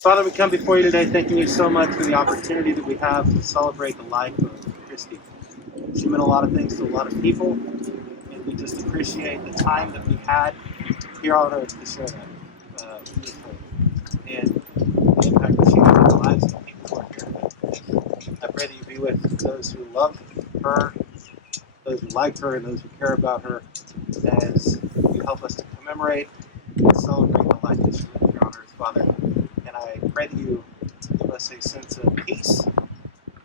Father, we come before you today thanking you so much for the opportunity that we have to celebrate the life of Kristi. She meant a lot of things to a lot of people, and we just appreciate the time that we had here on earth to share that with her and the impact that she had in the lives of the people who are here. I pray that you be with those who love her, those who like her, and those who care about her, as you help us to commemorate and celebrate the life that she lived here on earth, Father. And I pray that you give us a sense of peace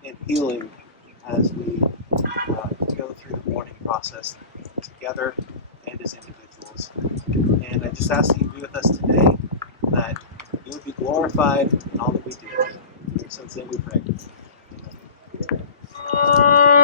and healing as we go through the mourning process together and as individuals. And I just ask that you be with us today, that you would be glorified in all that we do. In your son's name we pray. Amen.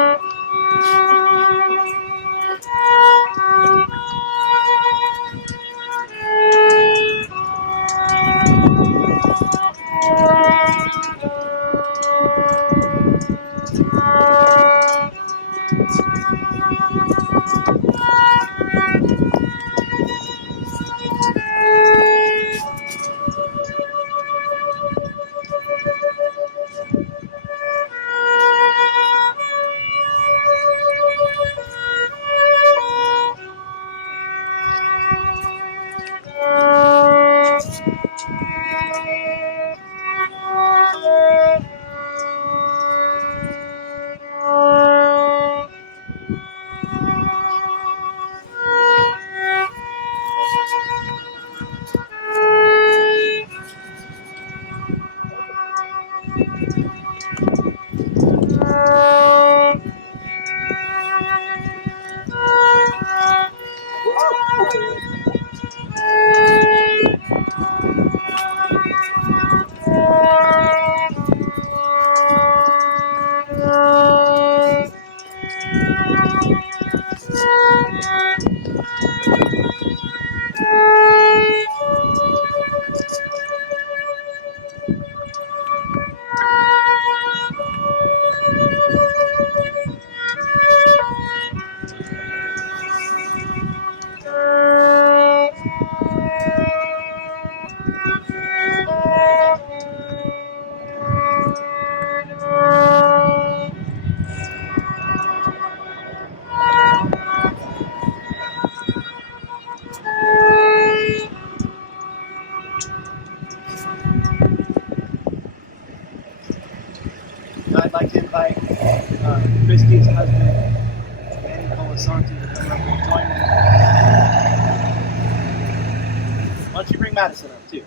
I'd like to invite Kristi's husband, Colasanti, to come up and join me. Why don't you bring Madison up too?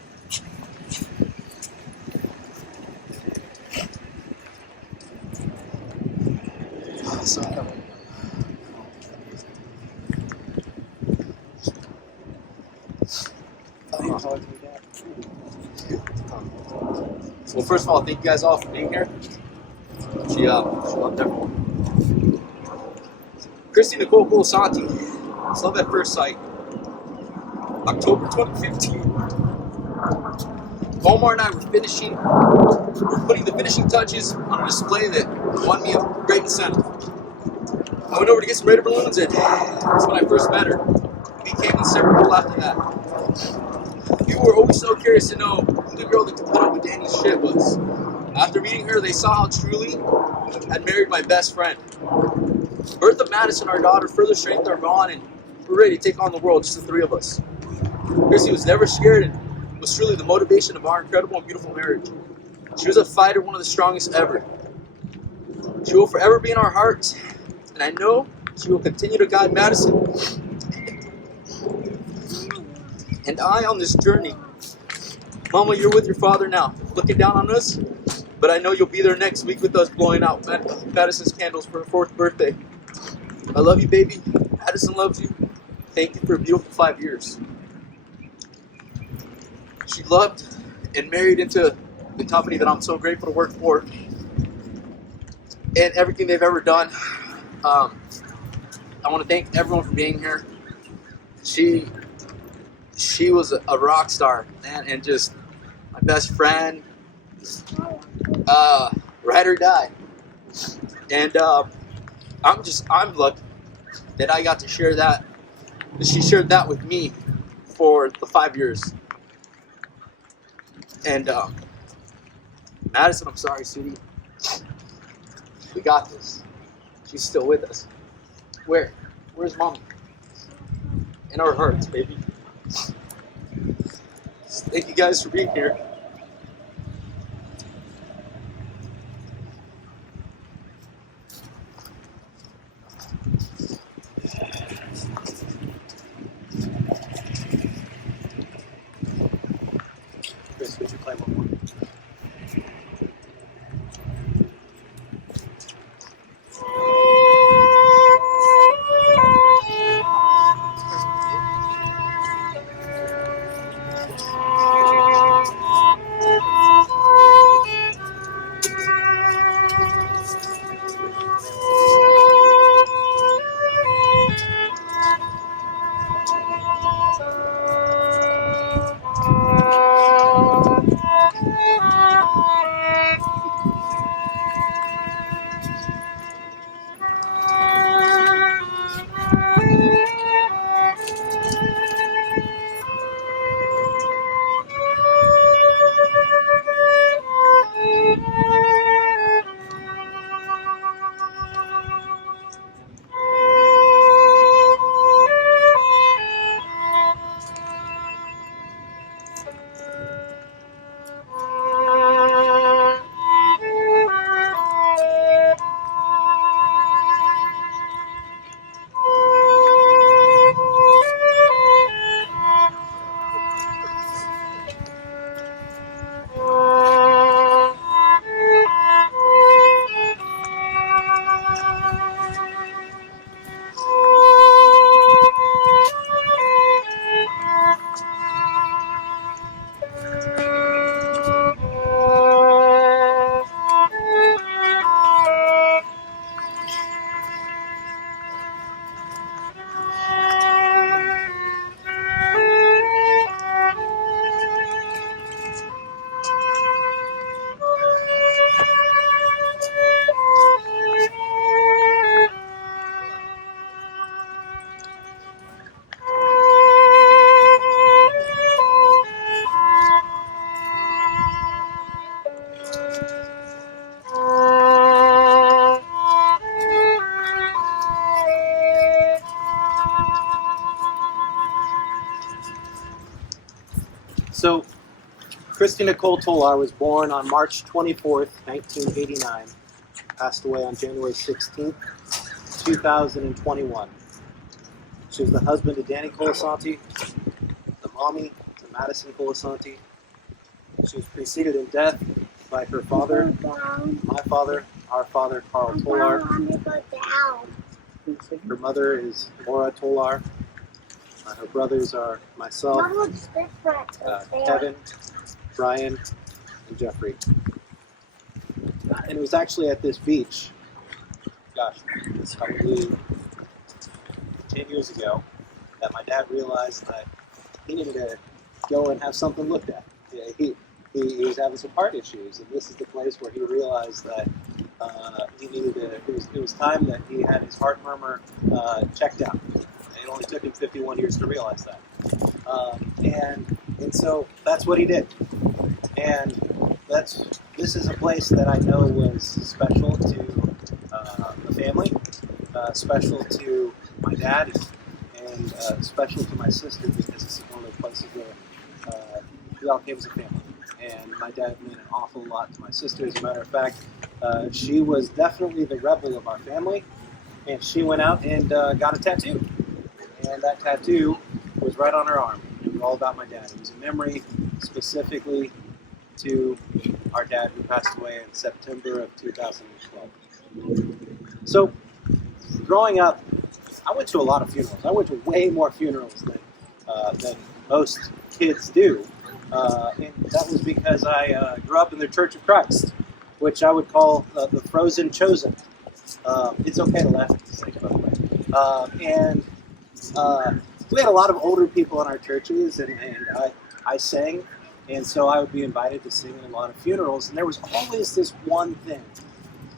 Well, first of all, thank you guys all for being here. She loved everyone. Kristi Nicole Colasanti, it's love at first sight. October 2015. Omar and I were putting the finishing touches on a display that won me a great incentive. I went over to get some Raider balloons, and that's when I first met her. We became inseparable after that. People were always so curious to know who the girl that could put up with Danny's shit was. After meeting her, they saw how truly I'd married my best friend. Birth of Madison, our daughter, further strengthened our bond, and we're ready to take on the world, just the three of us. Kristi was never scared and was truly the motivation of our incredible and beautiful marriage. She was a fighter, one of the strongest ever. She will forever be in our hearts, and I know she will continue to guide Madison and I on this journey. Mama, you're with your father now, looking down on us, but I know you'll be there next week with us blowing out Madison's candles for her 4th birthday. I love you, baby. Madison loves you. Thank you for a beautiful 5 years. She loved and married into the company that I'm so grateful to work for, and everything they've ever done. I want to thank everyone for being here. She was a rock star, man, and just my best friend, ride or die. And I'm lucky that I got to share that. She shared that with me for the 5 years. And Madison, I'm sorry, sweetie. We got this. She's still with us. Where? Where's Mommy? In our hearts, baby. Thank you guys for being here. Chris, would you play one more? So, Kristi Nicole Tolar was born on March 24th, 1989. Passed away on January 16th, 2021. She was the husband to Danny Colasanti, the mommy to Madison Colasanti. She was preceded in death by her father, my father, our father, Carl Tolar. Her mother is Laura Tolar. Her brothers are myself, Kevin, Brian, and Jeffrey. And it was actually at this beach, gosh, it's probably 10 years ago, that my dad realized that he needed to go and have something looked at. He was having some heart issues, and this is the place where he realized that he needed to. It was time that he had his heart murmur checked out. It only took him 51 years to realize that, and so that's what he did. And this is a place that I know was special to the family, special to my dad, and special to my sister, because this is one of the places where we all came as a family. And my dad meant an awful lot to my sister. As a matter of fact, she was definitely the rebel of our family, and she went out and got a tattoo. And that tattoo was right on her arm. It was all about my dad. It was a memory specifically to our dad, who passed away in September of 2012. So, growing up, I went to a lot of funerals. I went to way more funerals than most kids do. And that was because I grew up in the Church of Christ, which I would call the frozen chosen. It's okay to laugh at these things, by the way. And we had a lot of older people in our churches, and I sang, and so I would be invited to sing in a lot of funerals. And there was always this one thing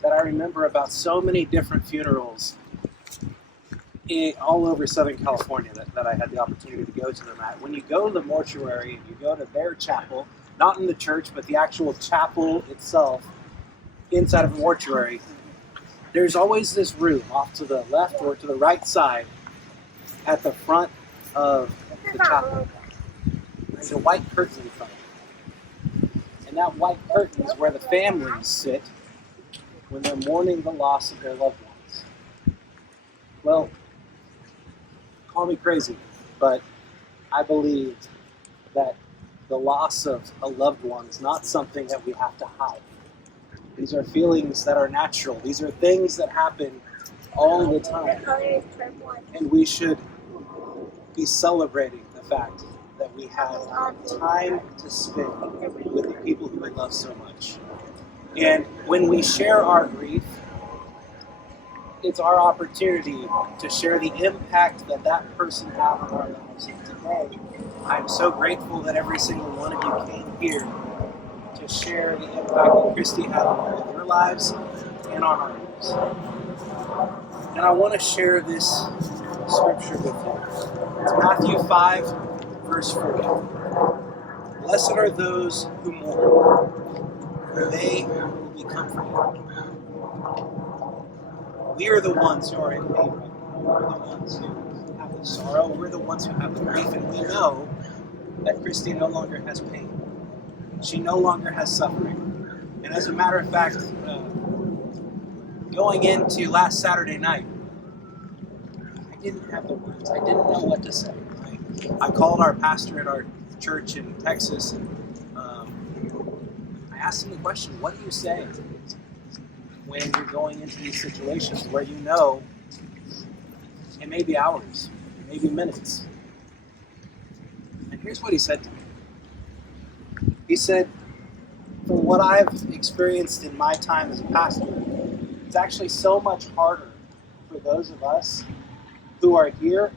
that I remember about so many different funerals all over Southern California that I had the opportunity to go to them at. When you go to the mortuary and you go to their chapel, not in the church, but the actual chapel itself, inside of a mortuary, there's always this room off to the left or to the right side at the front of the chapel. There's a white curtain in front of it. And that white curtain is where the families sit when they're mourning the loss of their loved ones. Well, call me crazy, but I believe that the loss of a loved one is not something that we have to hide. These are feelings that are natural. These are things that happen all the time. And we should be celebrating the fact that we have time to spend with the people who we love so much. And when we share our grief, it's our opportunity to share the impact that that person had on our lives. And today, I'm so grateful that every single one of you came here to share the impact that Kristi had on all of your lives and on our lives. And I want to share this scripture with you. It's Matthew 5, verse 40. Blessed are those who mourn, for they will be comforted. We are the ones who are in pain right now. We're the ones who have the sorrow. We're the ones who have the grief. And we know that Kristi no longer has pain. She no longer has suffering. And as a matter of fact, going into last Saturday night, I didn't have the words. I didn't know what to say. I called our pastor at our church in Texas, and I asked him the question, what do you say when you're going into these situations where you know it may be hours, it may be minutes? And here's what he said to me. He said, from what I've experienced in my time as a pastor, it's actually so much harder for those of us who are here,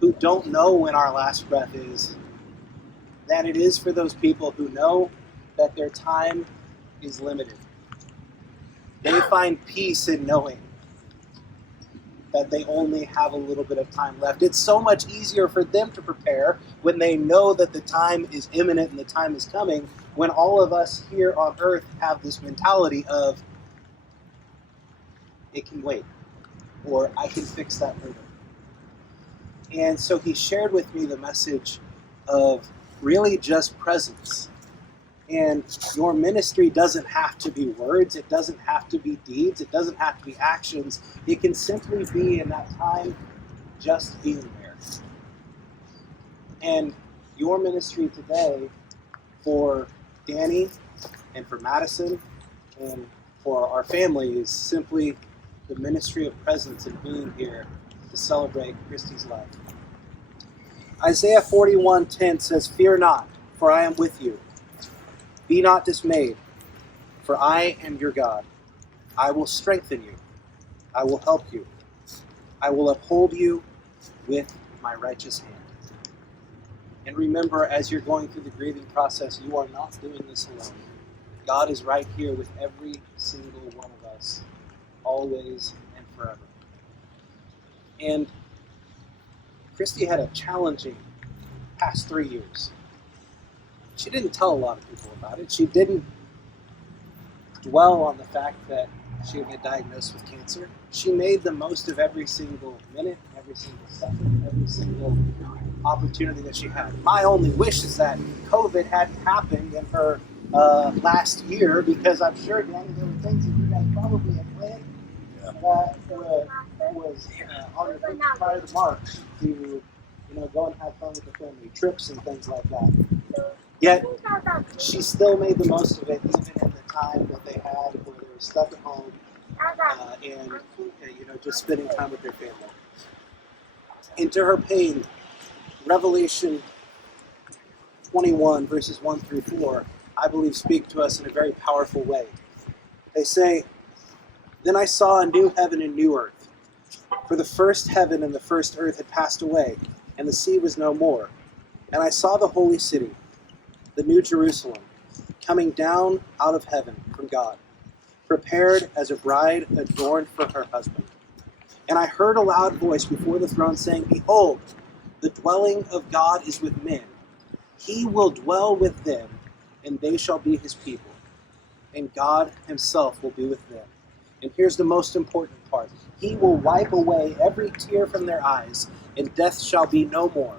who don't know when our last breath is, than it is for those people who know that their time is limited. They find peace in knowing that they only have a little bit of time left. It's so much easier for them to prepare when they know that the time is imminent and the time is coming, when all of us here on earth have this mentality of, it can wait, or I can fix that later. And so he shared with me the message of really just presence. And your ministry doesn't have to be words, it doesn't have to be deeds, it doesn't have to be actions. It can simply be in that time just being there. And your ministry today for Danny and for Madison and for our family is simply the ministry of presence and being here to celebrate Kristi's life. Isaiah 41:10 says, "Fear not, for I am with you. Be not dismayed, for I am your God. I will strengthen you. I will help you. I will uphold you with my righteous hand." And remember, as you're going through the grieving process, you are not doing this alone. God is right here with every single one of us, always and forever. And Kristi had a challenging past 3 years. She didn't tell a lot of people about it. She didn't dwell on the fact that she had been diagnosed with cancer. She made the most of every single minute, every single second, every single opportunity that she had. My only wish is that COVID hadn't happened in her last year, because I'm sure, Danny, there were things that you guys probably had planned that was on your prior to March to go and have fun with the family, trips and things like that. Yet, she still made the most of it, even in the time that they had where they were stuck at home and just spending time with their family. Into her pain, Revelation 21, verses 1 through 4, I believe speak to us in a very powerful way. They say, "Then I saw a new heaven and new earth, for the first heaven and the first earth had passed away, and the sea was no more. And I saw the holy city, the new Jerusalem, coming down out of heaven from God, prepared as a bride adorned for her husband. And I heard a loud voice before the throne saying, 'Behold, the dwelling of God is with men. He will dwell with them, and they shall be his people, and God himself will be with them. And here's the most important part. He will wipe away every tear from their eyes, and death shall be no more.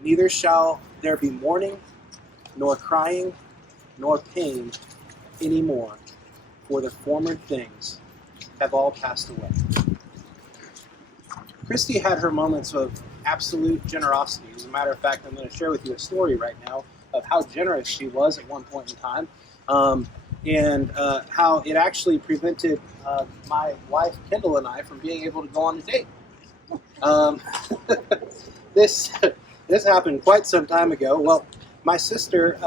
Neither shall there be mourning, nor crying, nor pain any more, for the former things have all passed away. Kristi had her moments of absolute generosity. As a matter of fact, I'm going to share with you a story right now of how generous she was at one point in time, and how it actually prevented my wife, Kendall, and I from being able to go on a date. This happened quite some time ago. Well, my sister,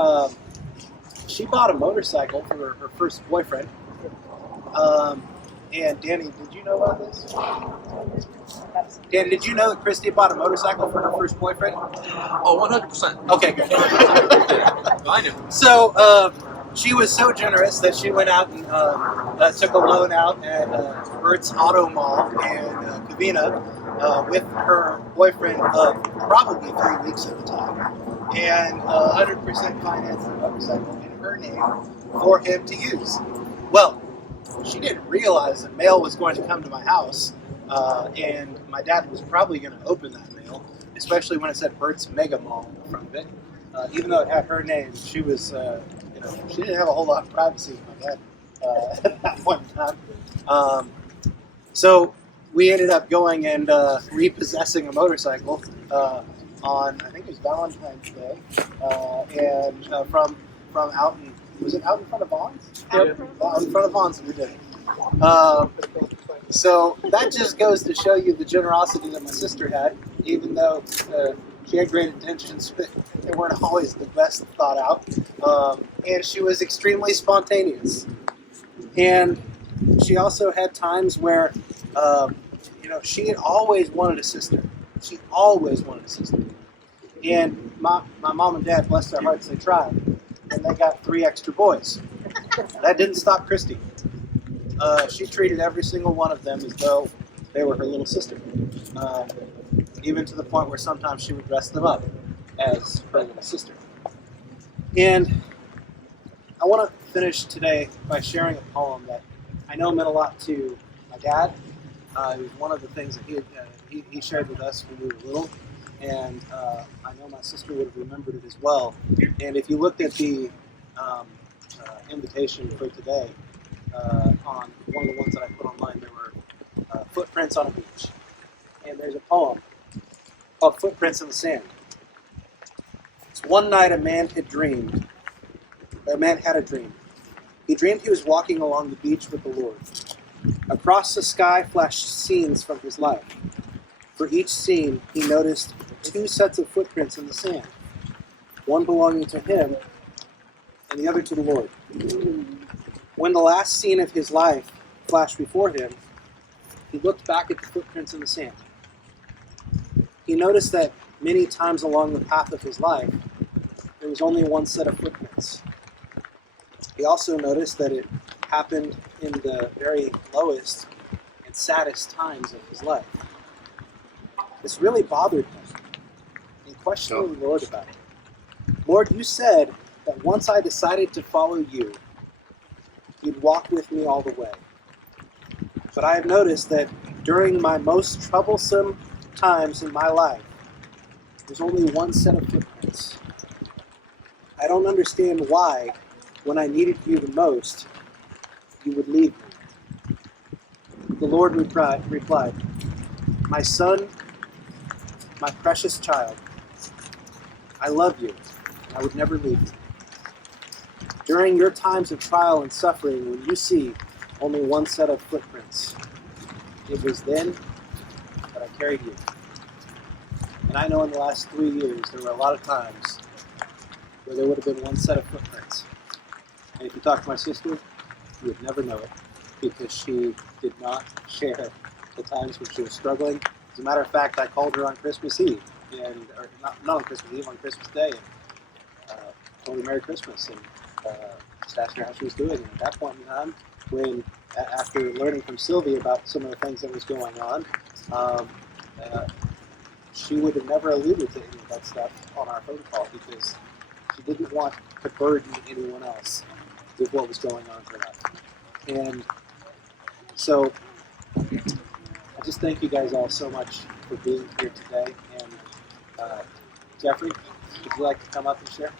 she bought a motorcycle for her first boyfriend. And Danny, did you know about this? Danny, did you know that Kristi bought a motorcycle for her first boyfriend? Oh, 100%. Okay, good. I knew. So she was so generous that she went out and took a loan out at Bert's Auto Mall in Covina with her boyfriend of probably 3 weeks at the time, and 100% financed the motorcycle in her name for him to use. Well, she didn't realize that mail was going to come to my house, and my dad was probably going to open that mail, especially when it said Bert's Mega Mall in front of it. Even though it had her name, she was, she didn't have a whole lot of privacy with my dad at that point in time. So we ended up going and repossessing a motorcycle on, I think it was Valentine's Day, and from out in, was it out in front of Vaughn's? Yep. Out in front of Vaughn's, we did it. So that just goes to show you the generosity that my sister had, even though she had great intentions, but they weren't always the best thought out. And she was extremely spontaneous. And she also had times where, she had always wanted a sister. She always wanted a sister. And my mom and dad, bless their hearts, they tried. And they got 3 extra boys. That didn't stop Kristi. She treated every single one of them as though they were her little sister. Even to the point where sometimes she would dress them up as her little sister. And I want to finish today by sharing a poem that I know meant a lot to my dad. It was one of the things that he shared with us when we were little. And I know my sister would have remembered it as well. And if you looked at the invitation for today, on one of the ones that I put online, there were footprints on a beach. And there's a poem called Footprints in the Sand. It's one night a man had a dream. He dreamed he was walking along the beach with the Lord. Across the sky flashed scenes from his life. For each scene, he noticed 2 sets of footprints in the sand, one belonging to him and the other to the Lord. When the last scene of his life flashed before him, he looked back at the footprints in the sand. He noticed that many times along the path of his life, there was only 1 set of footprints. He also noticed that it happened in the very lowest and saddest times of his life. This really bothered him. He questioned the Lord about it. Lord, you said that once I decided to follow you, you'd walk with me all the way. But I have noticed that during my most troublesome times in my life, there's only 1 set of footprints. I don't understand why, when I needed you the most, you would leave me. The Lord replied, my son, my precious child, I love you, and I would never leave you. During your times of trial and suffering, when you see only 1 set of footprints, it was then that I carried you. And I know in the last 3 years, there were a lot of times where there would have been 1 set of footprints. And if you talk to my sister, you would never know it, because she did not share the times when she was struggling. As a matter of fact, I called her on Christmas Eve, or not on Christmas Eve, on Christmas Day, and told her Merry Christmas, and just asked her how she was doing. And at that point in time, when after learning from Sylvie about some of the things that was going on, she would have never alluded to any of that stuff on our phone call, because she didn't want to burden anyone else with what was going on for us. And so I just thank you guys all so much for being here today. And Jeffrey, would you like to come up and share?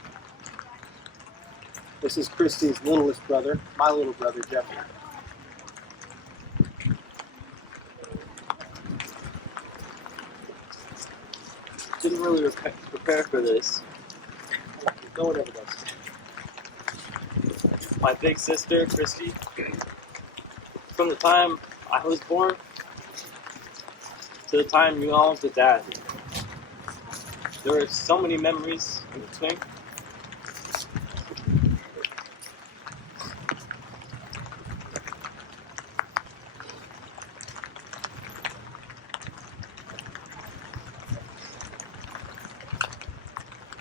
This is Kristi's littlest brother, my little brother, Jeffrey. Didn't really prepare for this. Go whatever it is. My big sister, Kristi, from the time I was born to the time you all was dad, there were so many memories in between.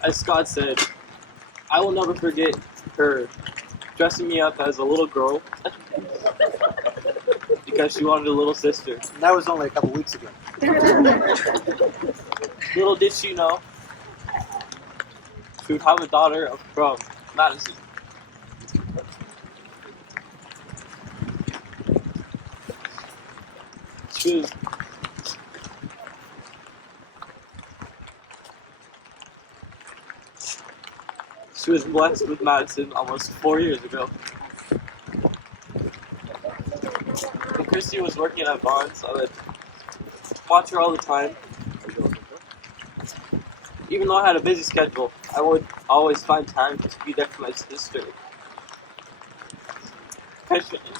As Scott said, I will never forget her dressing me up as a little girl because she wanted a little sister. And that was only a couple weeks ago. Little did she know, she would have a daughter from Madison. She was blessed with Madison almost 4 years ago. When Kristi was working at Barnes, I would watch her all the time. Even though I had a busy schedule, I would always find time to be there for my sister.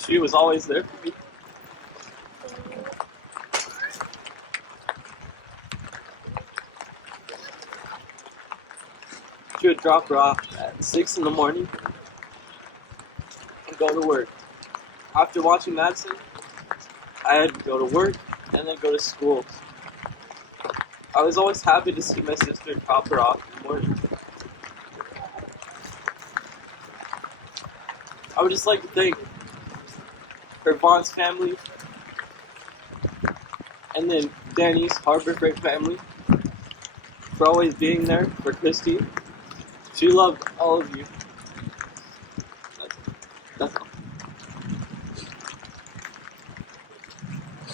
She was always there for me. She would drop her off at 6 in the morning and go to work. After watching Madison, I had to go to work and then go to school. I was always happy to see my sister drop her off in the morning. I would just like to thank her Vaughn's family and then Danny's Harbor Freight family for always being there for Kristi. She loved all of you. That's all.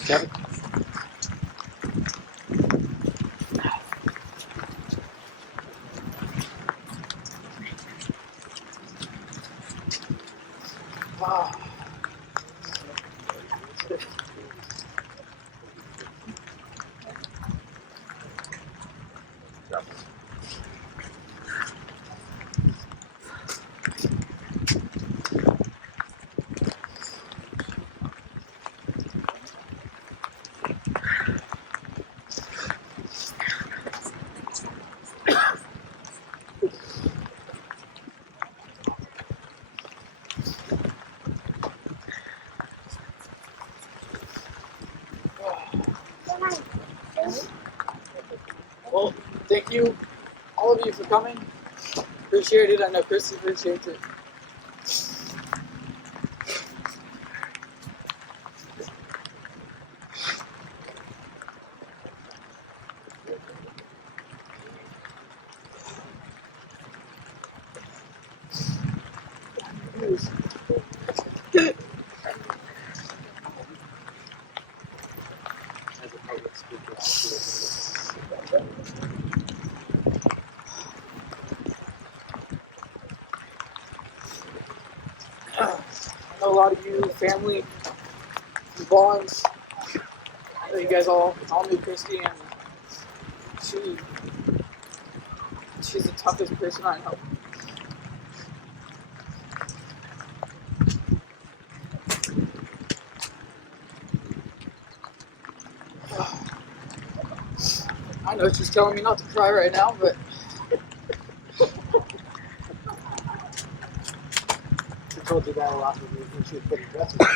Kevin? Well, thank you, all of you, for coming. Appreciate it. I know Kristi appreciates it. As a public speaker, I know a lot of you, family, bonds. I know you guys all knew Kristi, and she's the toughest person I know. I know she's telling me not to cry right now, but she told you that a lot when she was putting dresses on.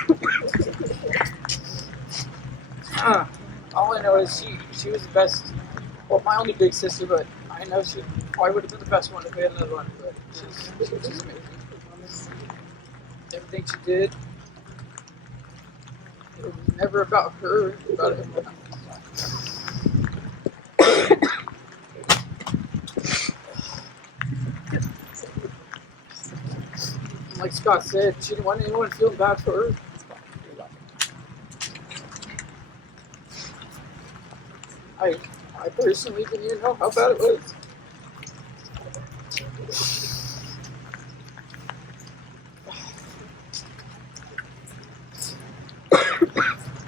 all I know is she was the best. Well, my only big sister, but I know she probably would have been the best one if we had another one. But she was just amazing. Everything she did, it was never about her, about everyone else. Scott said, she didn't want anyone feeling bad for her. I personally didn't even know how bad it was.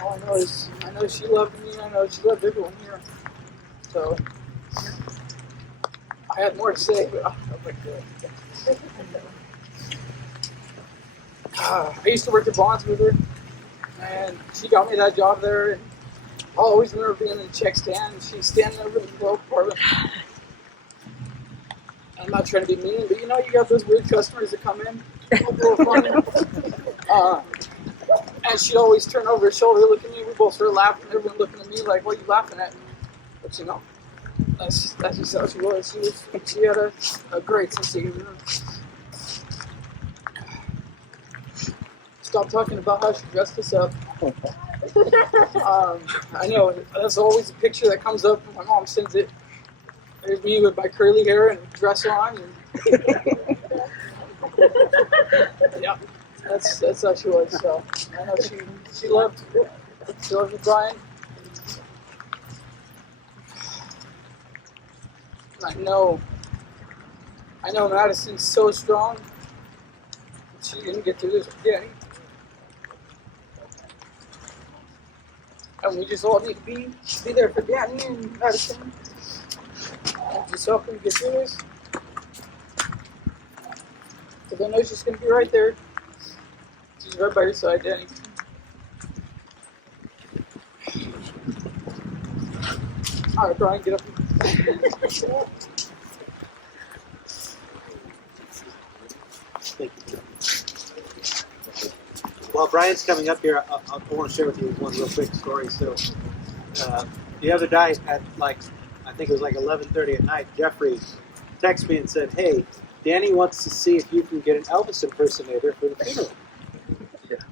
All I know is, I know she loved me, I know she loved everyone here. So, I had more to say, but oh my God. I used to work at Bonds with her, and she got me that job there, and I'll always remember being in the check stand, and she's standing over the glove department. I'm not trying to be mean, but you know, you got those weird customers that come in, a little funny. And she'd always turn over her shoulder, look at me, we both started laughing, everyone looking at me like, what are you laughing at? But you know, that's just how she was. She had a great sense of humor. Stop talking about how she dressed us up. I know, that's always a picture that comes up when my mom sends it. There's me with my curly hair and dress on. And yeah, that's how she was. So I know she loved me, Brian. I know Madison's so strong. She didn't get through this with Danny. And we just all need to be there for Danny and Madison. And just help him get through this. Because I know she's going to be right there. She's right by your side, Danny. Alright, Brian, get up. Thank you. While Brian's coming up here, I want to share with you one real quick story. So, the other night at I think it was 11:30 at night, Jeffrey texted me and said, "Hey, Danny wants to see if you can get an Elvis impersonator for the funeral."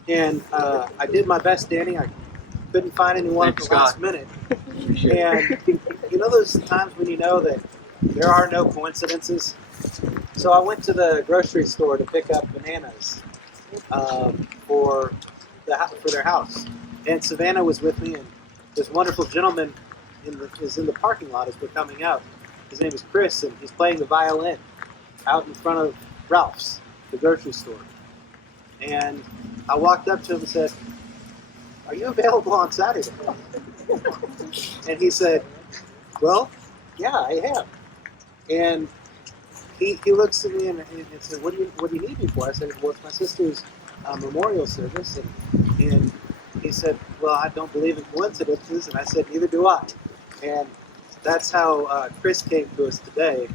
And I did my best, Danny. I couldn't find anyone at the last minute. And you know those times when you know that there are no coincidences? So I went to the grocery store to pick up bananas for their house. And Savannah was with me, and this wonderful gentleman is in the parking lot as we're coming out. His name is Chris, and he's playing the violin out in front of Ralph's, the grocery store. And I walked up to him and said, "Are you available on Saturday?" And he said, "Well, yeah, I am." And he looks at me and said, what do you need me for?" I said, "Well, it's my sister's memorial service." And he said, "Well, I don't believe in coincidences." And I said, "Neither do I." And that's how Chris came to us today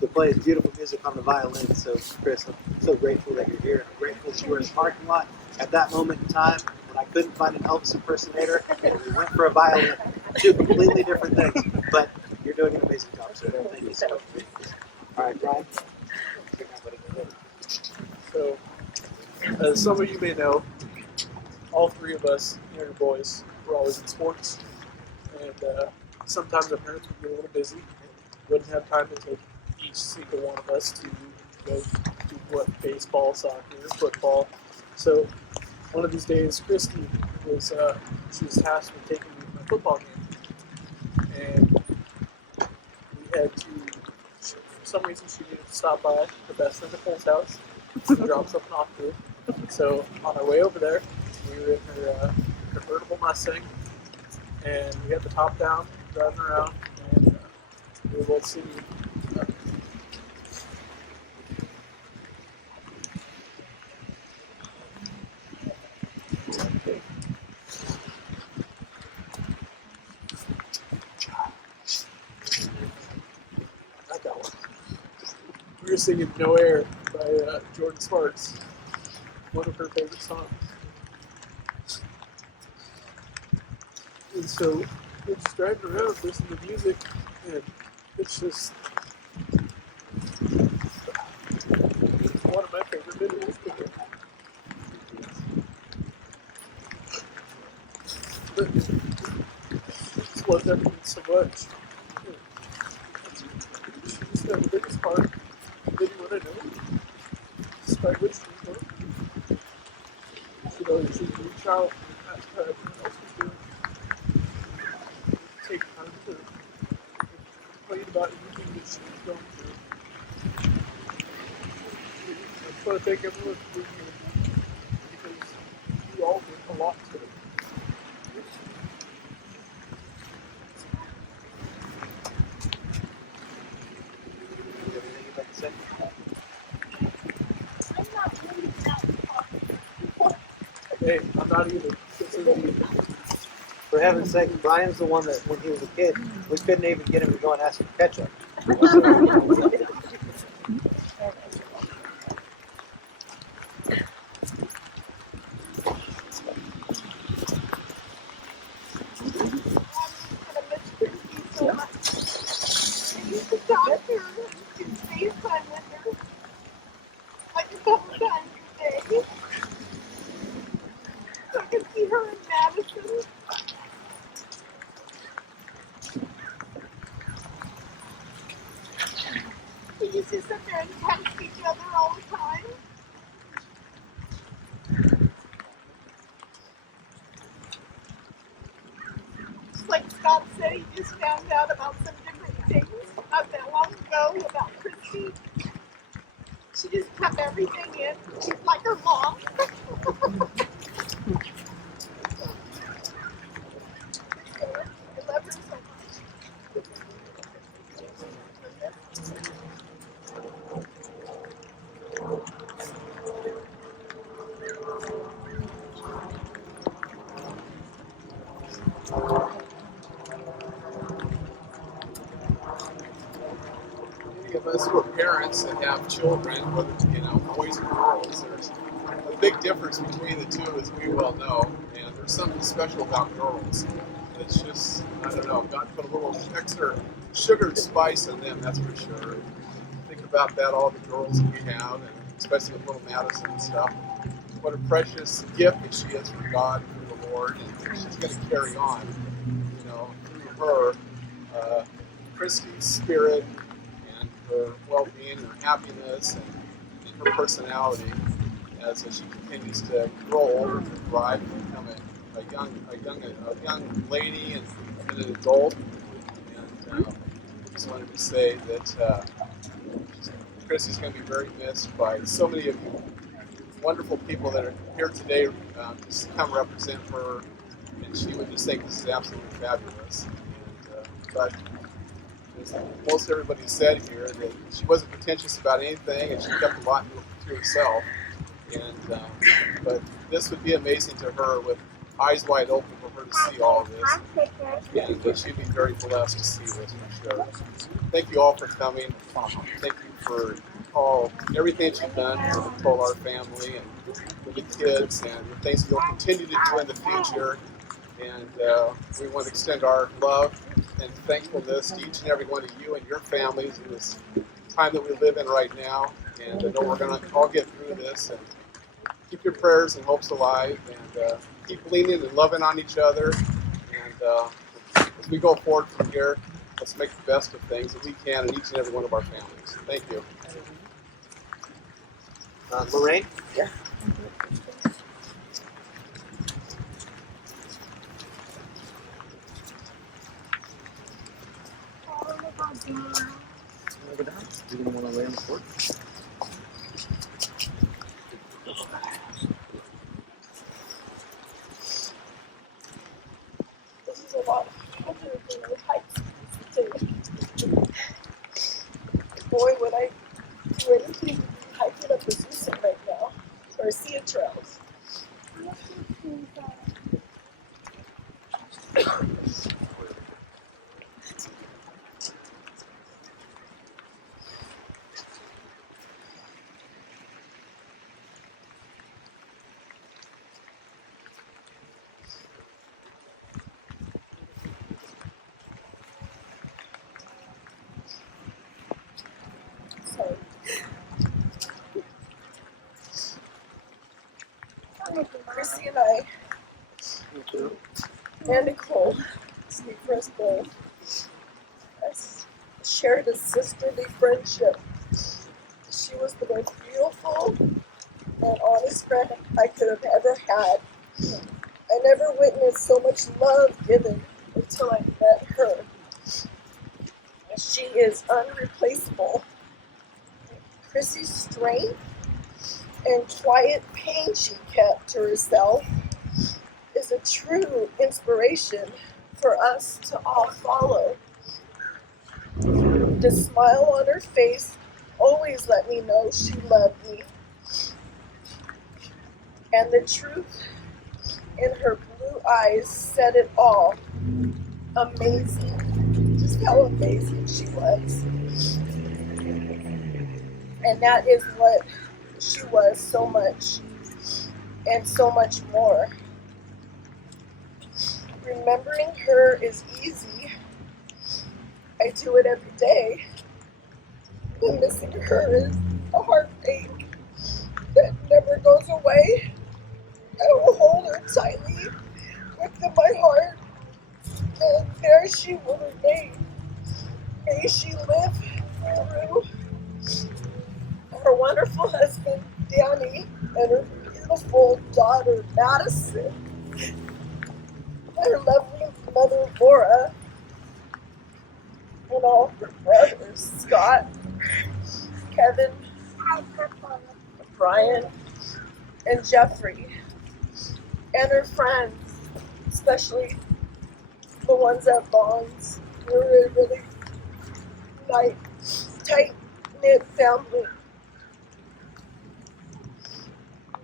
to play his beautiful music on the violin. So, Chris, I'm so grateful that you're here. I'm grateful that you were in the parking lot at that moment in time when I couldn't find an Elvis impersonator, and we went for a violin. Two completely different things, but you're doing an amazing job, sir. Thank you so much. All right, Brian. So, as some of you may know, all three of us, younger boys, were always in sports. And sometimes our parents would be a little busy and wouldn't have time to take each single one of us to go do what, baseball, soccer, football. So, one of these days, Kristi she was tasked with taking me to my football game. And we had to, for some reason, she needed to stop by the best friend Nicole's house and drop something off to her. So on our way over there, we were in her convertible Mustang, and we had the top down, driving around, and we were both singing. We were singing "No Air" by Jordan Sparks, one of her favorite songs. And so we're just driving around listening to music, and it's just it's one of my favorite videos to hear. But I just loved everything so much. She just had the biggest part. Didn't want to know. Despite which she was. ability to reach out and ask how everyone else is doing. Take time to complain about anything that she's going through. I just want to thank everyone for being here because you all mean a lot to me. You have anything you'd like to say? Hey, I'm not either. This is me. For heaven's sake, Brian's the one that when he was a kid, we couldn't even get him to go and ask for ketchup. We used to sit there and text each other all the time. Just like Scott said, he just found out about some different things not that long ago about Kristi. She just kept everything in. She's like her mom. I love her so much. Any of us who are parents and have children, whether boys or girls, there's a big difference between the two, as we well know. And there's something special about girls. It's just, I don't know, God put a little extra sugar and spice in them, that's for sure. Think about that, all the girls that we have, and especially with little Madison and stuff. What a precious gift that she is from God, from the Lord, and she's going to carry on, through her, Kristi's spirit, and her well-being, her happiness, and her personality as she continues to grow older, to thrive, and become a young lady and an adult. And I just wanted to say that Kristi's going to be very missed by so many of you wonderful people that are here today to come represent her, and she would just think this is absolutely fabulous. But as most everybody said here, that she wasn't pretentious about anything, and she kept a lot to herself. And but this would be amazing to her, with eyes wide open for her to see all of this, and she'd be very blessed to see this for sure. Thank you all for coming. Thank you for everything that you've done for the Tolar family and for the kids, and the things that you'll continue to do in the future. And we want to extend our love and thankfulness to each and every one of you and your families in this time that we live in right now. And I know we're going to all get through this. And keep your prayers and hopes alive, and keep leaning and loving on each other. And as we go forward from here, let's make the best of things that we can in each and every one of our families. Thank you. Lorraine? Yeah. You don't want to lay on the floor? This is a lot of heights too. Boy, would I do anything to hike it up a Susan right now, or see a trails. Kristi and I, and Nicole, speak for us both, has shared a sisterly friendship. She was the most beautiful, and honest friend I could have ever had. I never witnessed so much love given until I met her. She is unreplaceable. Kristi's strength and quiet pain she kept to herself is a true inspiration for us to all follow. The smile on her face always let me know she loved me. And the truth in her blue eyes said it all. Amazing. Just how amazing she was. And that is what she was so much, and so much more. Remembering her is easy. I do it every day. And missing her is a heartache that never goes away. I will hold her tightly within my heart, and there she will remain. May she live through her wonderful husband, Danny, and her beautiful daughter, Madison, and her lovely mother, Laura, and all her brothers, Scott, Kevin, Brian, and Jeffrey, and her friends, especially the ones at Bonds. We're a really tight-knit family.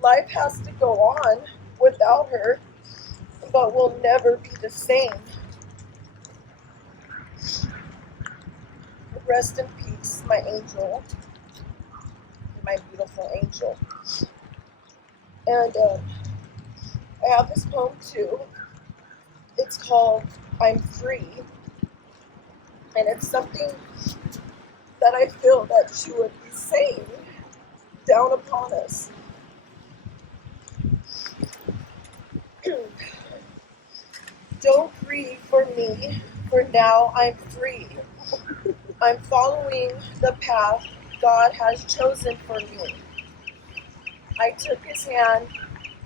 Life has to go on without her, but we'll never be the same. Rest in peace, my angel, my beautiful angel. And I have this poem too. It's called I'm Free. And it's something that I feel that she would be saying down upon us. Don't grieve for me, for now I'm free. I'm following the path God has chosen for me. I took his hand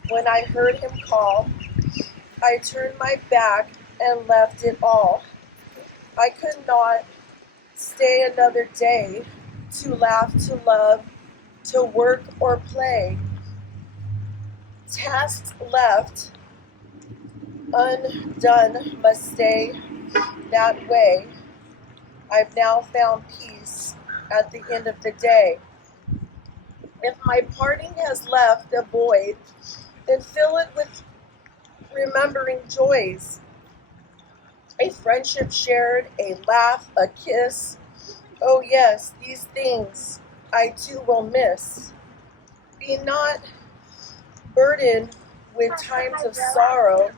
when I heard him call. I turned my back and left it all. I could not stay another day to laugh, to love, to work or play. Tasks left undone must stay that way. I've now found peace at the end of the day. If my parting has left a void, then fill it with remembering joys. A friendship shared, a laugh, a kiss. Oh yes, these things I too will miss. Be not burdened with times of sorrow.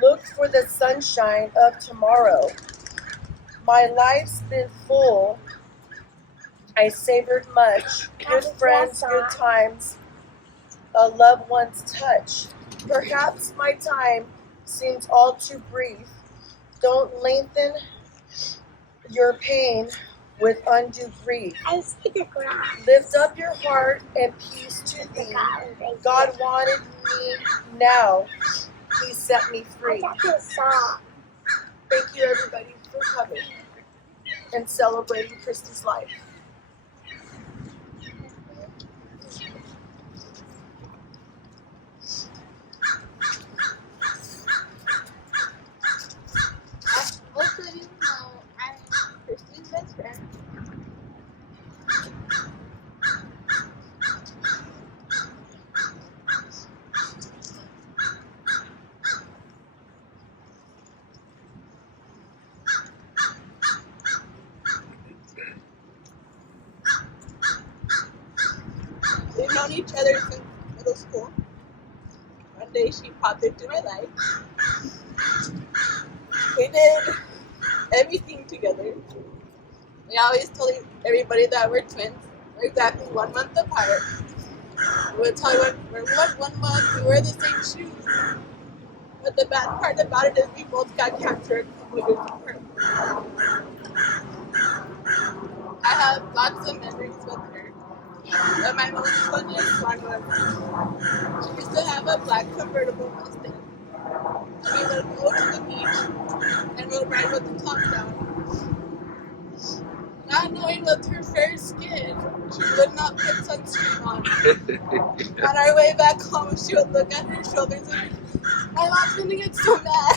Look for the sunshine of tomorrow. My life's been full. I savored much. Good friends, good times, a loved one's touch. Perhaps my time seems all too brief. Don't lengthen your pain with undue grief. Lift up your heart and peace to thee. God wanted me now. He set me free. Thank you, everybody, for coming and celebrating Kristi's life. Most of you know I'm Kristi's best friend. We've known each other since middle school. One day she popped into my life. We did everything together. We always told everybody that we're twins. We're exactly 1 month apart. We would tell you when we were 1 month, we wear the same shoes. But the bad part about it is we both got cancer a couple years apart. I have lots of memories with her. But my most funniest one was she used to have a black convertible Mustang. And we would go to the beach and we'd ride with the top down. Not knowing with her fair skin, she would not put sunscreen on. On our way back home, she would look at her shoulders and my mom's gonna get so mad.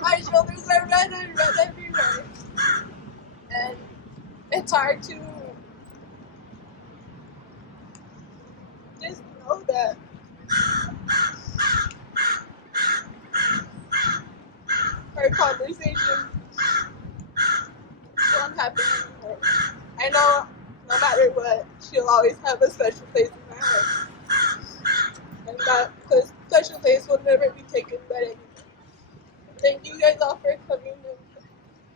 My shoulders are red and red everywhere. And it's hard to just know that our conversations don't happen anymore. I know no matter what, she'll always have a special place in my heart. And that special place will never be taken by anyone. Thank you guys all for coming and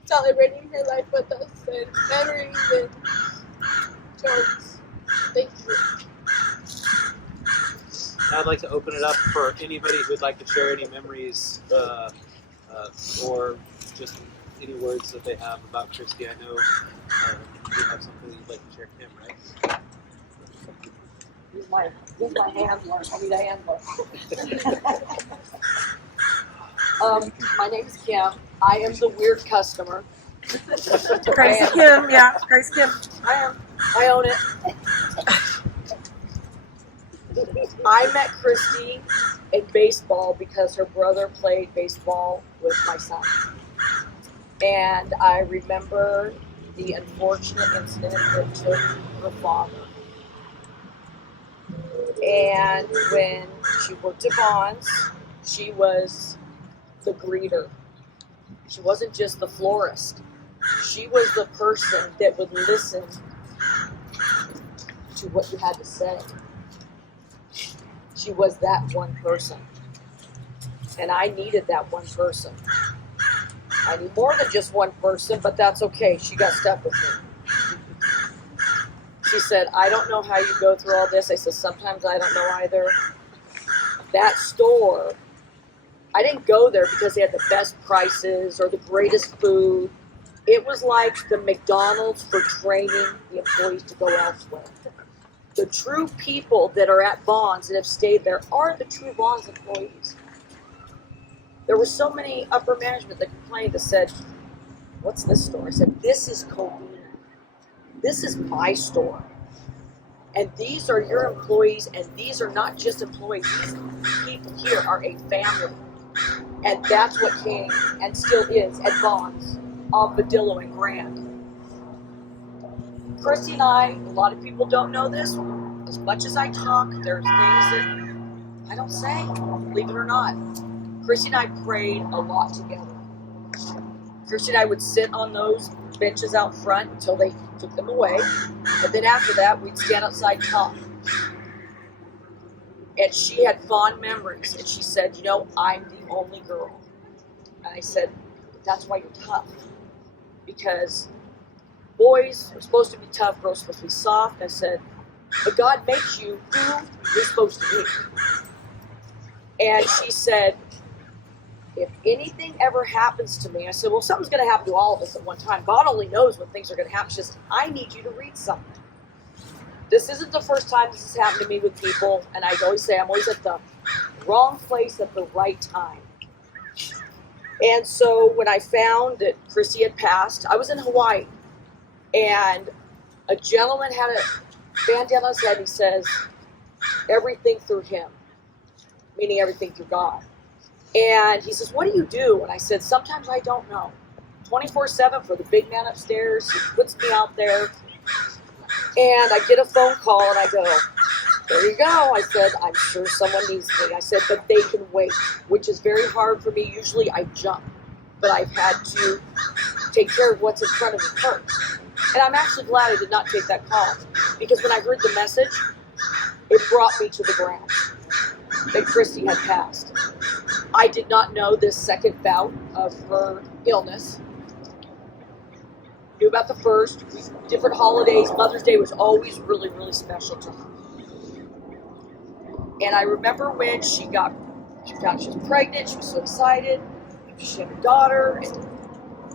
celebrating her life with us and memories and jokes. Thank you. I'd like to open it up for anybody who'd like to share any memories or just any words that they have about Kristi. I know you have something you'd like to share, Kim, right? He's my handler. I need a handler. My name is Kim. I am the weird customer. Grace Kim, yeah, Grace Kim. I am. I own it. I met Kristi in baseball because her brother played baseball with my son. And I remember the unfortunate incident that took her father. And when she worked at Vons, she was the greeter. She wasn't just the florist. She was the person that would listen to what you had to say. She was that one person. And I needed that one person. I need more than just one person, but that's okay. She got stuck with me. She said, I don't know how you go through all this. I said, sometimes I don't know either. That store, I didn't go there because they had the best prices or the greatest food. It was like the McDonald's for training the employees to go elsewhere. The true people that are at Vons that have stayed there are the true Vons employees. There were so many upper management that complained that said, what's this store? I said, this is Covina. This is my store. And these are your employees, and these are not just employees. These people here are a family. And that's what came and still is at Vons, of Badillo and Grand. Kristi and I, a lot of people don't know this. As much as I talk, there's things that I don't say, believe it or not. Kristi and I prayed a lot together. Kristi and I would sit on those benches out front until they took them away. And then after that, we'd stand outside and talk. And she had fond memories. And she said, you know, I'm the only girl. And I said, that's why you're tough. Because boys are supposed to be tough, girls are supposed to be soft. I said, but God makes you who you're supposed to be. And she said, if anything ever happens to me, I said, well, something's going to happen to all of us at one time. God only knows when things are going to happen. She says, I need you to read something. This isn't the first time this has happened to me with people. And I always say, I'm always at the wrong place at the right time. And so when I found that Kristi had passed, I was in Hawaii. And a gentleman had a bandana on his head. He says, everything through him, meaning everything through God. And he says, what do you do? And I said, sometimes I don't know. 24/7 for the big man upstairs. He puts me out there. And I get a phone call and I go, there you go. I said, I'm sure someone needs me. I said, but they can wait, which is very hard for me. Usually I jump, but I've had to take care of what's in front of me first. And I'm actually glad I did not take that call, because when I heard the message, it brought me to the ground that Kristi had passed. I did not know this second bout of her illness. Knew about the first, different holidays. Mother's Day was always really, really special to her. And I remember when she found she was pregnant, she was so excited. She had a daughter, and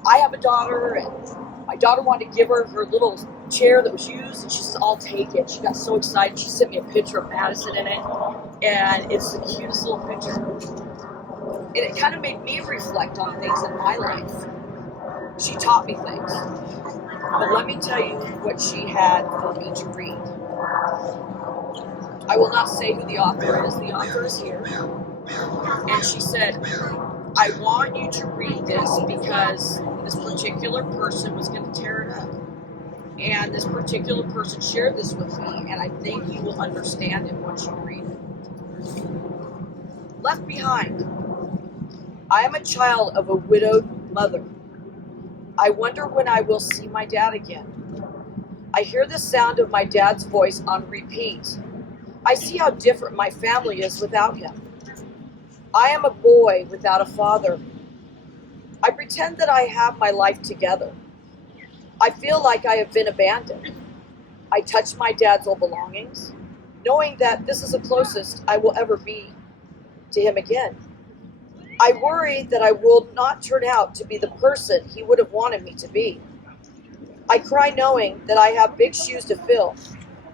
I have a daughter, and my daughter wanted to give her little chair that was used, and she says, I'll take it. She got so excited. She sent me a picture of Madison in it, and it's the cutest little picture. And it kind of made me reflect on things in my life. She taught me things. But let me tell you what she had for me to read. I will not say who the author is. The author is here. And she said, I want you to read this because this particular person was going to tear it up. And this particular person shared this with me, and I think you will understand it once you read it. Left behind. I am a child of a widowed mother. I wonder when I will see my dad again. I hear the sound of my dad's voice on repeat. I see how different my family is without him. I am a boy without a father. I pretend that I have my life together. I feel like I have been abandoned. I touch my dad's old belongings, knowing that this is the closest I will ever be to him again. I worry that I will not turn out to be the person he would have wanted me to be. I cry knowing that I have big shoes to fill.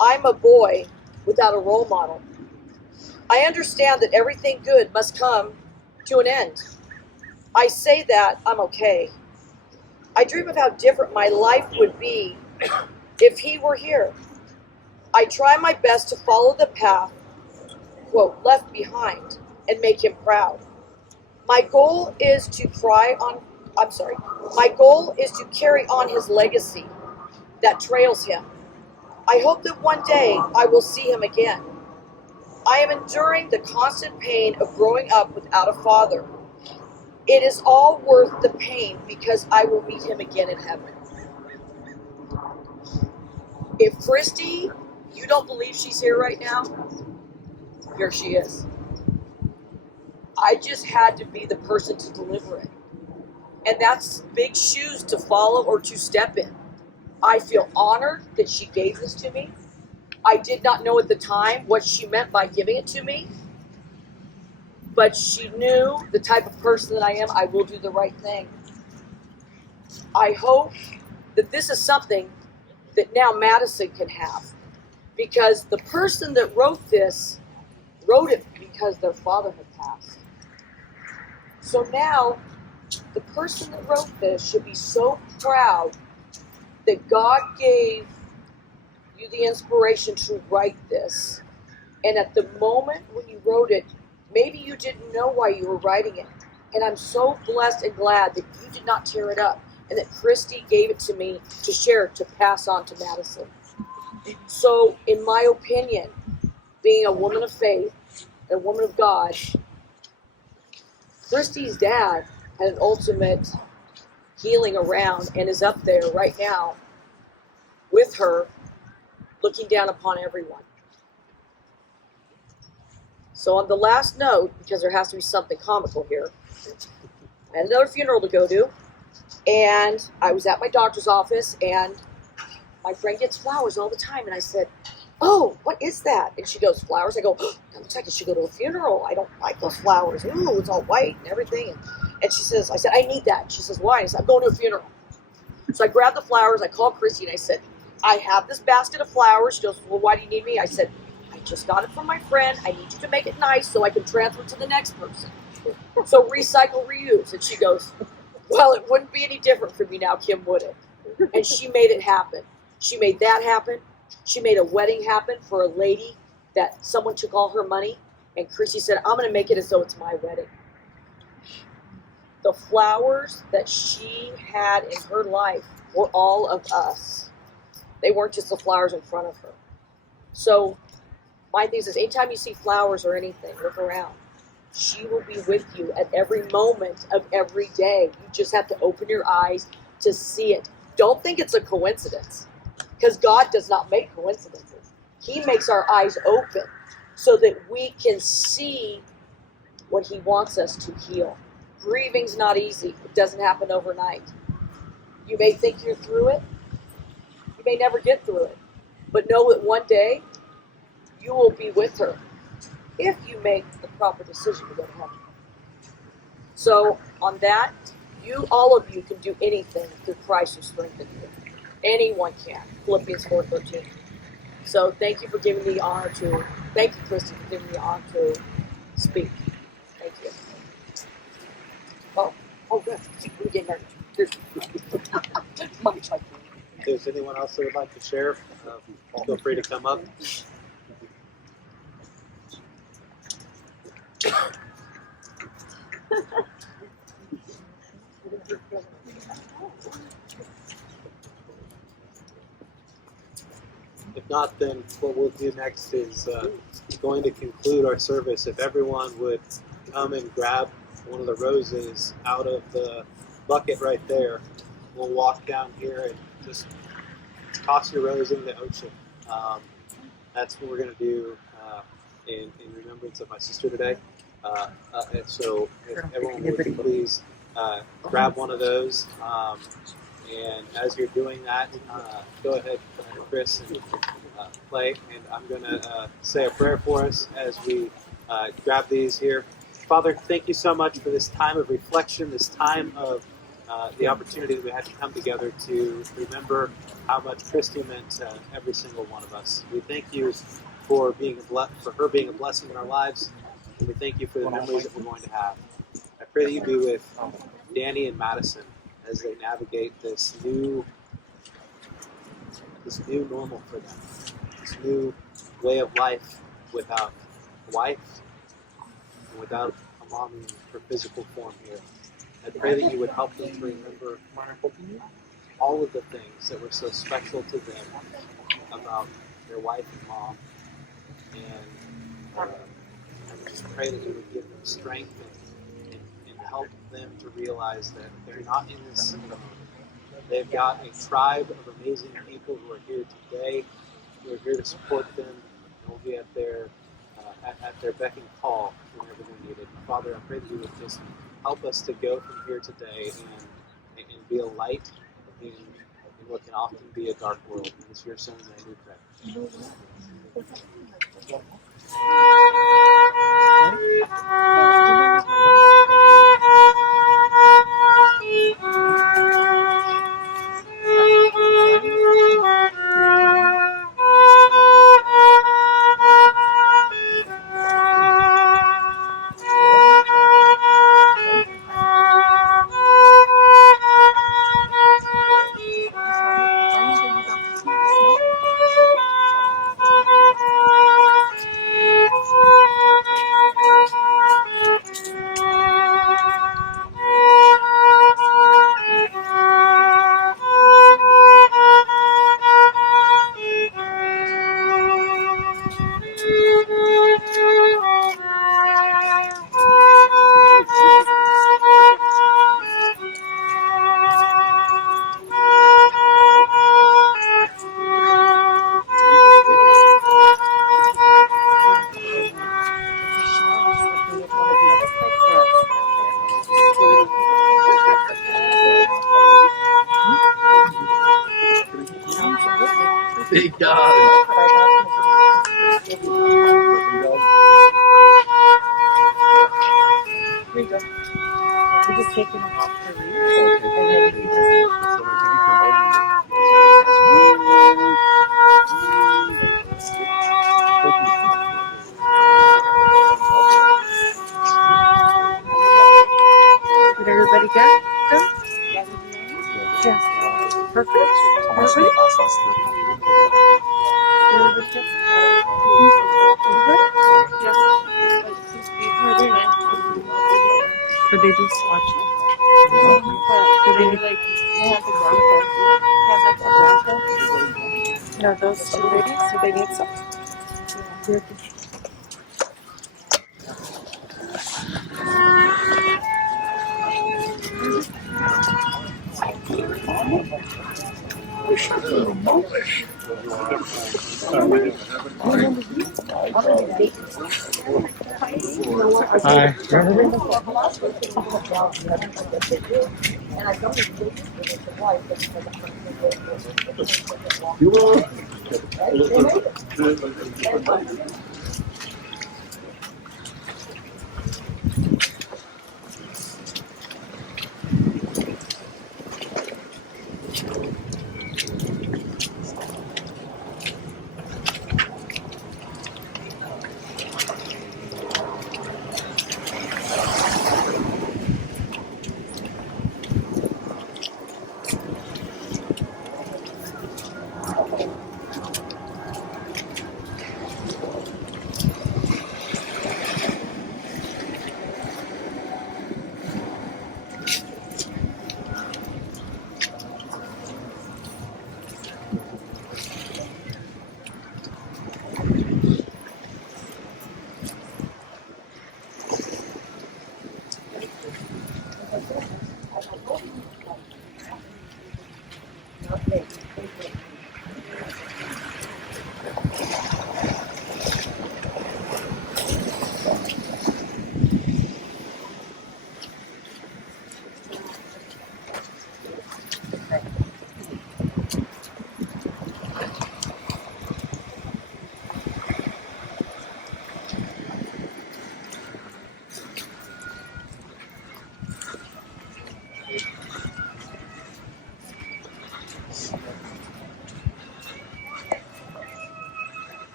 I'm a boy without a role model. I understand that everything good must come to an end. I say that I'm okay. I dream of how different my life would be if he were here. I try my best to follow the path, quote, left behind and make him proud. My goal is to carry on his legacy that trails him. I hope that one day I will see him again. I am enduring the constant pain of growing up without a father. It is all worth the pain because I will meet him again in heaven. If Kristi, you don't believe she's here right now, here she is. I just had to be the person to deliver it. And that's big shoes to follow or to step in. I feel honored that she gave this to me. I did not know at the time what she meant by giving it to me. But she knew the type of person that I am. I will do the right thing. I hope that this is something that now Madison can have. Because the person that wrote this, wrote it because their father had passed. So now, the person that wrote this should be so proud that God gave you the inspiration to write this. And at the moment when you wrote it, maybe you didn't know why you were writing it. And I'm so blessed and glad that you did not tear it up and that Kristi gave it to me to share, to pass on to Madison. So, in my opinion, being a woman of faith, a woman of God, Kristi's dad had an ultimate healing around and is up there right now with her, looking down upon everyone. So on the last note, because there has to be something comical here, I had another funeral to go to, and I was at my doctor's office, and my friend gets flowers all the time, and I said, oh, what is that? And she goes, flowers. I go, oh, that looks like it should go to a funeral. I don't like those flowers. Ooh, it's all white and everything. And she says, I said, I need that. She says, why? I said, I'm going to a funeral. So I grabbed the flowers. I called Kristi, and I said, I have this basket of flowers. She goes, well, why do you need me? I said, I just got it from my friend. I need you to make it nice so I can transfer it to the next person. So recycle, reuse. And she goes, well, it wouldn't be any different for me now, Kim, would it? And she made it happen. She made that happen. She made a wedding happen for a lady that someone took all her money. And Kristi said, I'm going to make it as though it's my wedding. The flowers that she had in her life were all of us. They weren't just the flowers in front of her. So my thing is, anytime you see flowers or anything, look around. She will be with you at every moment of every day. You just have to open your eyes to see it. Don't think it's a coincidence, because God does not make coincidences. He makes our eyes open so that we can see what he wants us to heal. Grieving's not easy. It doesn't happen overnight. You may think you're through it. You may never get through it. But know that one day you will be with her if you make the proper decision to go to heaven. So on that, all of you can do anything through Christ who strengthens you. Anyone can. Philippians 4:13. So thank you for giving me the honor to. Thank you, Kristi, for giving me the honor to speak. Thank you. Oh, good. We're getting married. Mommy tried. If there's anyone else that would like to share, feel free to come up. If not, then what we'll do next is going to conclude our service. If everyone would come and grab one of the roses out of the bucket right there, we'll walk down here and just toss your rose in the ocean. That's what we're going to do in remembrance of my sister today. And so if everyone would please grab one of those. And as you're doing that, go ahead, Chris, and play. And I'm going to say a prayer for us as we grab these here. Father, thank you so much for this time of reflection, this time of the opportunity that we had to come together to remember how much Kristi meant to every single one of us. We thank you for her being a blessing in our lives, and we thank you for the memories that we're going to have. I pray that you be with Danny and Madison as they navigate this new normal for them, this new way of life without a wife and without a mommy in her physical form here. I pray that you would help them to remember all of the things that were so special to them about their wife and mom. And I just pray that you would give them strength and help them to realize that they're not in this alone. They've got a tribe of amazing people who are here today, who are here to support them, and will be at their beck and call whenever they need it. Father, I pray that you would just help us to go from here today and be a light in what can often be a dark world. And it's your son's name we pray. Big dog. We're just taking them off for you. And then you Did everybody get them? Yes. Perfect. Everybody? Everybody get them? Yes. Did they just watch it? Did they like have the grandpa? No, those two ladies, so they need some. Hi.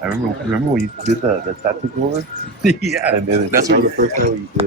I remember when you did the tattoo roller? Yeah, And then that's that what was the first time you did.